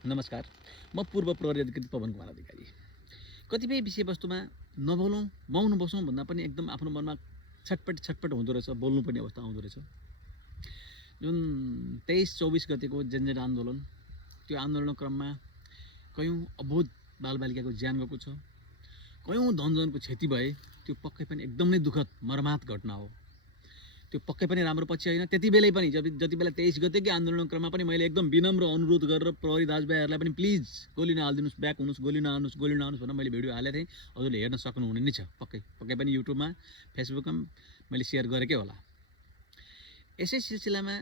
नमस्कार, म पूर्व प्रहरी अधिकृत पवन कुमार अधिकारी। कतिपय विषयवस्तुमा नबोलौँ, मौन बसौँ भन्दा पनि एकदम आफ्नो मनमा छटपट हुँदो रहेछ, बोल्नुपर्ने अवस्था आउँदो रहेछ। जुन 23-24 गतेको जनजन आन्दोलन, त्यो आन्दोलनको क्रममा कयौँ अबोध बालबालिकाको ज्यान गएको छ, कयौँ धनजनको क्षति भए। त्यो पक्कै पनि एकदम नै दुःखद मर्माहत घटना हो। त्यो पक्कै पनि राम्रो पक्ष होइन। त्यति बेलै पनि जति बेला 23 गतेकै आन्दोलनको क्रममा पनि मैले एकदम विनम्र अनुरोध गरेर प्रहरी दाजुभाइहरूलाई पनि प्लिज गोली नहालिदिनुहोस्, ब्याक हुनुहोस्, गोली नहाल्नुहोस् भनेर मैले भिडियो हालेको थिएँ। हजुरले हेर्न सक्नुहुने नै छ। पक्कै पनि युट्युबमा, फेसबुकमा मैले सेयर गरेकै होला। यसै सिलसिलामा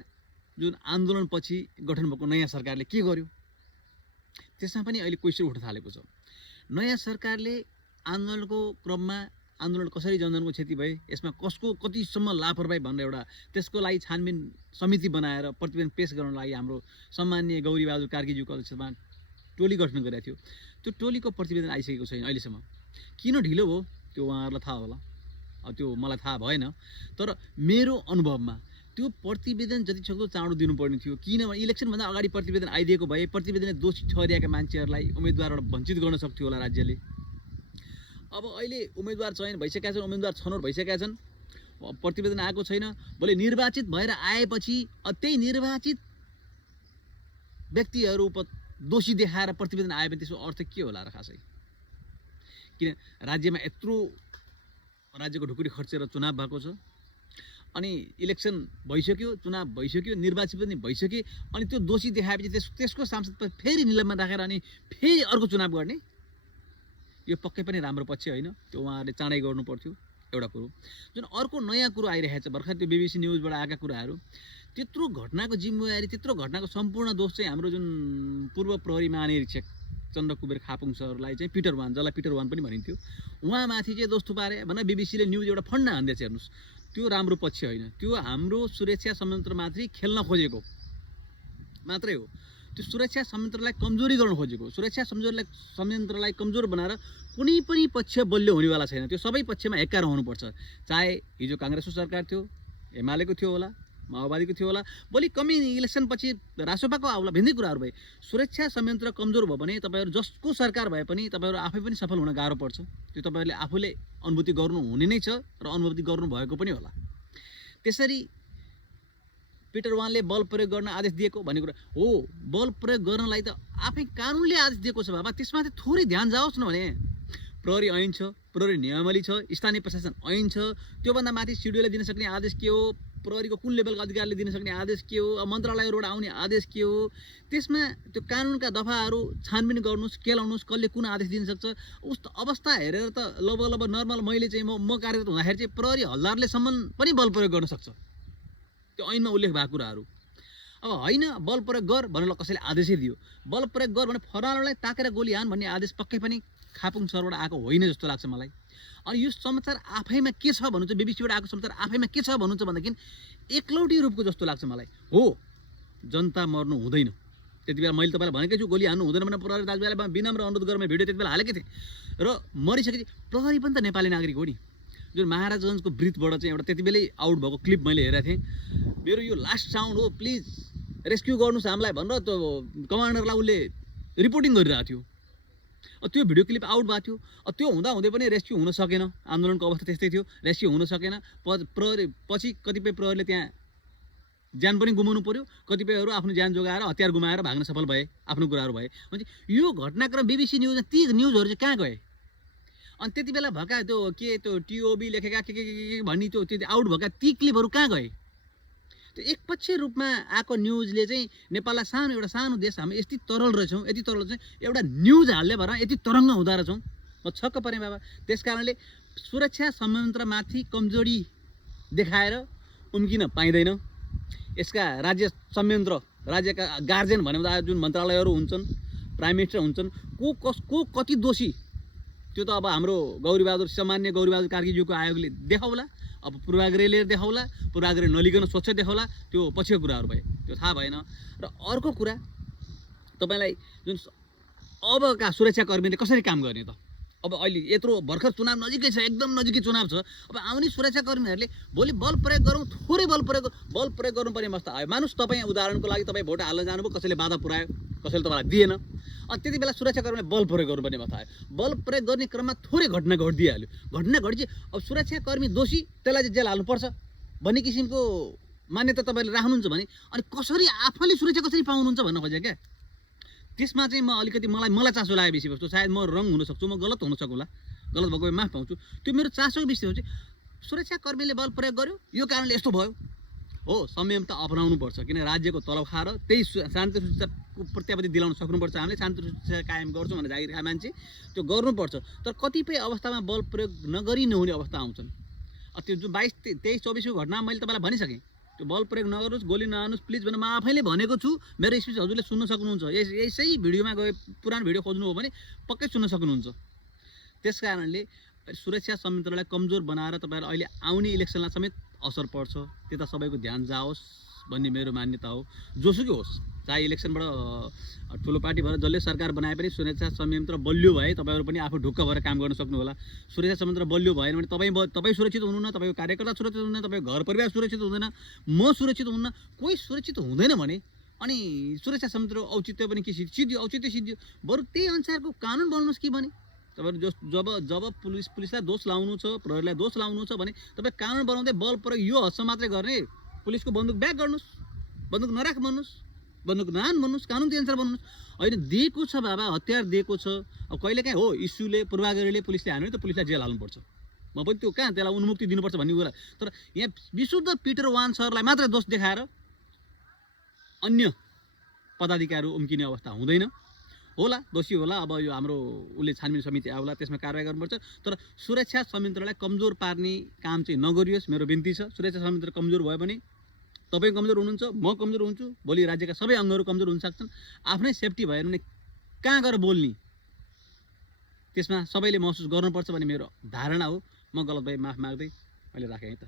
जुन आन्दोलनपछि गठन भएको नयाँ सरकारले के गर्यो, त्यसमा पनि अहिले क्वेसन उठ्न थालेको छ। नयाँ सरकारले आन्दोलनको क्रममा आन्दोलन कसरी जनजनको क्षति भए, यसमा कसको कतिसम्म लापरवाही भनेर एउटा त्यसको लागि छानबिन समिति बनाएर प्रतिवेदन पेश गर्न लागि हाम्रो सम्माननीय गौरीबहादुर कार्कीज्यूको अध्यक्षतामा टोली गठन गरेको थियो। त्यो टोलीको प्रतिवेदन आइसकेको छैन अहिलेसम्म। किन ढिलो भयो त्यो उहाँहरूलाई थाहा होला, त्यो मलाई थाहा भएन। तर मेरो अनुभवमा त्यो प्रतिवेदन जतिसक्दो चाँडो दिनुपर्ने थियो। किनभने इलेक्सनभन्दा अगाडि प्रतिवेदन आइदिएको भए प्रतिवेदनले दोषी ठहरिएका मान्छेहरूलाई उम्मेदवारबाट वञ्चित गर्न सक्थ्यो होला राज्यले। अब अहिले उम्मेदवार चयन भइसकेका छन्, उम्मेदवार छनौट भइसकेका छन्, प्रतिवेदन आएको छैन। भोलि निर्वाचित भएर आएपछि त्यही निर्वाचित व्यक्तिहरू दोषी देखाएर प्रतिवेदन आयो भने त्यसको अर्थ के होला र खासै? किन राज्यमा यत्रो राज्यको ढुकुरी खर्चेर चुनाव भएको छ, अनि इलेक्सन भइसक्यो, चुनाव भइसक्यो, निर्वाचित पनि भइसके, अनि त्यो दोषी देखाएपछि त्यसको सांसद फेरि निलम्बन राखेर अनि फेरि अर्को चुनाव गर्ने, यो पक्कै पनि राम्रो पक्ष होइन। त्यो उहाँहरूले चाँडै गर्नु पर्थ्यो। एउटा कुरो जुन अर्को नयाँ कुरो आइरहेको छ भर्खर, त्यो BBC न्युजबाट आएका कुराहरू, त्यत्रो घटनाको जिम्मेवारी, त्यत्रो घटनाको सम्पूर्ण दोष चाहिँ हाम्रो जुन पूर्व प्रहरी महानिरीक्षक चन्द्रकुबेर खापुङ सरलाई चाहिँ पिटर वान, जसलाई पिटर वान पनि भनिन्थ्यो, उहाँमाथि चाहिँ दोष थुपारे भनेर BBCले न्युज एउटा फन्डा हान्दैछ। हेर्नुहोस्, त्यो राम्रो पक्ष होइन। त्यो हाम्रो सुरक्षा संयन्त्रमाथि खेल्न खोजेको मात्रै हो। त्यो सुरक्षा संयन्त्रलाई कमजोरी गर्न खोजेको, सुरक्षा संयन्त्रलाई कमजोर बनाएर कुनै पनि पक्ष बलियो हुनेवाला छैन। त्यो सबै पक्षमा एक्का रहनुपर्छ। चाहे हिजो काङ्ग्रेसको सरकार थियो, एमालेको थियो होला, माओवादीको थियो होला, भोलि कमी इलेक्सन पछि रासोपाको आउला, भिन्दै कुराहरू भए। सुरक्षा संयन्त्र कमजोर भयो भने तपाईँहरू जसको सरकार भए पनि तपाईँहरू आफै पनि सफल हुन गाह्रो पर्छ। त्यो तपाईँहरूले आफूले अनुभूति गर्नुहुने नै छ र अनुभूति गर्नुभएको पनि होला। त्यसरी पिटर वानले बल प्रयोग गर्न आदेश दिएको भन्ने कुरा हो। बल प्रयोग गर्नलाई त आफै कानुनले आदेश दिएको छ बाबा, त्यसमा चाहिँ थोरै ध्यान जाओस् न भने। प्रहरी ऐन छ, प्रहरी नियमावली छ, स्थानीय प्रशासन ऐन छ, त्योभन्दा माथि सिडिओले दिन सक्ने आदेश के हो, प्रहरीको कुन लेभलका अधिकारीले दिन सक्ने आदेश के हो, मन्त्रालयबाट आउने आदेश के हो, त्यसमा त्यो कानुनका दफाहरू छानबिन गर्नुहोस्, केलाउनुहोस्, कसले कुन आदेश दिन सक्छ। उस्तो अवस्था हेरेर त लगभग नर्मल मैले चाहिँ म कार्यरत हुँदाखेरि चाहिँ प्रहरी हल्दारले सम्म पनि बल प्रयोग गर्न सक्छ, त्यो ऐनमा उल्लेख भएको कुराहरू। अब होइन बल प्रयोग गर भनेर कसैले आदेशै दियो, बल प्रयोग गर भने फरालोलाई ताकेर गोली हान भन्ने आदेश पक्कै पनि खापुङ सरबाट आएको होइन जस्तो लाग्छ मलाई। अनि यो समाचार आफैमा के छ भन्नुहुन्छ, BBCबाट आएको समाचार आफैमा के छ भन्नुहुन्छ भन्दाखेरि एकलौटी रूपको जस्तो लाग्छ मलाई। हो, जनता मर्नु हुँदैन। त्यति बेला मैले तपाईँलाई भनेकै छु गोली हान्नु हुँदैन भनेर प्रहरी दाजुभाइलाई विनम्र अनुरोध गरेर भिडियो त्यति बेला हालेकै थिएँ। र मरिसकेपछि प्रहरी पनि त नेपाली नागरिक हो नि। जुन महाराजगञ्जको ब्रिजबाट चाहिँ एउटा त्यति बेलै आउट भएको क्लिप मैले हेरेको थिएँ। मेरो यो लास्ट साउन्ड हो, प्लिज रेस्क्यु गर्नुहोस् हामीलाई भनेर त्यो कमान्डरलाई उसले रिपोर्टिङ गरिरहेको थियो। त्यो भिडियो क्लिप आउट भएको थियो। त्यो हुँदै पनि रेस्क्यु हुन सकेन। आन्दोलनको अवस्था त्यस्तै थियो, रेस्क्यु हुन सकेन। प्रहरी पछि कतिपय प्रहरीले त्यहाँ ज्यान पनि गुमाउनु पर्यो, कतिपयहरू आफ्नो ज्यान जोगाएर हतियार गुमाएर भाग्न सफल भए, आफ्नो कुराहरू भए। भने यो घटनाक्रम BBC न्युज, ती न्युजहरू चाहिँ कहाँ गए? अनि त्यति बेला भएका त्यो TOB लेखेका के भन्ने त्यो आउट भएका ती क्लिपहरू कहाँ गए? त्यो एकपक्षीय रूपमा आएको न्युजले चाहिँ नेपाललाई एउटा सानो देश हामी यति तरल रहेछौँ, यति तरल चाहिँ एउटा न्युज हाल्ने भएर यति तरङ्ग हुँदो रहेछौँ। म छक्क परेँ बाबा। त्यस कारणले सुरक्षा संयन्त्रमाथि कमजोरी देखाएर उम्किन पाइँदैन। यसका राज्य संयन्त्र, राज्यका गार्जियन भनेर जुन मन्त्रालयहरू हुन्छन्, प्राइम मिनिस्टर हुन्छन्, को कति दोषी, त्यो त अब हाम्रो सम्मान्य गौरीबहादुर कार्कीज्यूको आयोगले देखाउला, अब पूर्वाग्रहले देखाउला, पूर्वाग्रह नलिकन स्वच्छ देखाउला, त्यो पछिको कुराहरू भए, त्यो थाहा भएन। र अर्को कुरा तपाईँलाई जुन अबका सुरक्षाकर्मीले कसरी काम गर्ने त? अब अहिले यत्रो भर्खर चुनाव नजिकै छ, एकदम नजिकै चुनाव छ। अब आउने सुरक्षाकर्मीहरूले भोलि बल प्रयोग गरौँ, थोरै बल प्रयोग गर्नुपर्ने अवस्था आयो। मानुस् तपाईँ उदाहरणको लागि तपाईँ भोट हाल्न जानुभयो, कसैले बाधा पुऱ्यायो, कसैले तपाईँलाई दिएन। अनि त्यति बेला सुरक्षाकर्मीले बल प्रयोग गर्नुपर्ने बतायो। बल प्रयोग गर्ने क्रममा थोरै घटना घटिदिइहाल्यो। घटना घटेपछि अब सुरक्षाकर्मी दोषी, त्यसलाई चाहिँ जेल हाल्नुपर्छ भन्ने किसिमको मान्यता तपाईँले राख्नुहुन्छ भने अनि कसरी आफैले सुरक्षा कसरी पाउनुहुन्छ भन्न खोजेँ क्या। त्यसमा चाहिँ म अलिकति मलाई चासो लाग्यो विषयवस्तु। सायद म रङ हुन सक्छु, म गलत हुन सकौँला, गलत भएको माफ पाउँछु। त्यो मेरो चासोको विषय हो चाहिँ सुरक्षाकर्मीले बल प्रयोग गर्यो, यो कारणले यस्तो भयो हो। संयम त अपनाउनुपर्छ, किन राज्यको तलब खाएर त्यही शान्ति सुरक्षाको प्रत्याभूति दिलाउन सक्नुपर्छ। हामीले शान्ति सुरक्षा कायम गर्छौँ भनेर जागिर खाए मान्छे त्यो गर्नुपर्छ। तर कतिपय अवस्थामा बल प्रयोग नगरी नहुने अवस्था आउँछन्। त्यो जो 22, 23, 24को घटना मैले तपाईँलाई भनिसकेँ। त्यो बल प्रयोग नगरोस्, गोली नहानुस् प्लिज भनेर म आफैले भनेको छु। मेरो स्पिच हजुरले सुन्न सक्नुहुन्छ। यसै भिडियोमा गए पुरानो भिडियो खोज्नु हो भने पक्कै सुन्न सक्नुहुन्छ। त्यस कारणले सुरक्षा संयन्त्रलाई कमजोर बनाएर तपाईँहरू अहिले आउने इलेक्सनलाई समेत असर पर्छ। त्यता सबैको ध्यान जाओस् भन्ने मेरो मान्यता हो। जोसुकै होस्, चाहे इलेक्सनबाट ठुलो पार्टी भएर जसले सरकार बनाए पनि सुरक्षा संयन्त्र बलियो भए तपाईँहरू पनि आफू ढुक्क भएर काम गर्न सक्नु होला। सुरक्षा संयन्त्र बलियो भएन भने तपाईँ सुरक्षित हुनुहुन्न, तपाईँको कार्यकर्ता सुरक्षित हुनुहुन्न, तपाईँको घर परिवार सुरक्षित हुँदैन, म सुरक्षित हुन्न, कोही सुरक्षित हुँदैन भने अनि सुरक्षा संयन्त्रको औचित्य पनि के सिद्धियो, औचित्य सिद्धियो। बरु त्यही अनुसारको कानुन बनाउनुहोस् कि भने तपाईँहरू जब पुलिसलाई दोष लाउनु छ, प्रहरीलाई दोष लाउनु छ भने तपाईँ कानुन बनाउँदै बल प्रयोग यो हदसम्म मात्रै गर्ने। पुलिसको बन्दुक ब्याक गर्नुहोस्, बन्दुक नराख भन्नुहोस्, बन्दुक नहान भन्नुहोस्, कानुन त्यही अनुसार बनाउनुहोस्। होइन दिएको छ बाबा, हतियार दिएको छ। अब कहिलेकाहीँ हो इस्युले पूर्वाग्रहले पुलिसले हान्यो त पुलिसलाई जेल हाल्नुपर्छ। म पनि त्यो कहाँ त्यसलाई उन्मुक्ति दिनुपर्छ भन्ने कुरा। तर यहाँ विशुद्ध पिटर वान सरलाई मात्रै दोष देखाएर अन्य पदाधिकारीहरू उम्किने अवस्था हुँदैन। होला दोषी होला, अब यो हाम्रो उसले छानबिन समिति आउला, त्यसमा कारवाही गर्नुपर्छ। तर सुरक्षा संयन्त्रलाई कमजोर पार्ने काम चाहिँ नगरियोस्, मेरो बिन्ती छ। सुरक्षा संयन्त्र कमजोर भयो भने तपाईँ कमजोर हुनुहुन्छ, म कमजोर हुन्छु, भोलि राज्यका सबै अङ्गहरू कमजोर हुन सक्छन्। आफ्नै सेफ्टी भएर भने कहाँ गएर बोल्ने, त्यसमा सबैले महसुस गर्नुपर्छ भन्ने मेरो धारणा हो। म गलत भए माफ माग्दै अहिले राखेँ है त।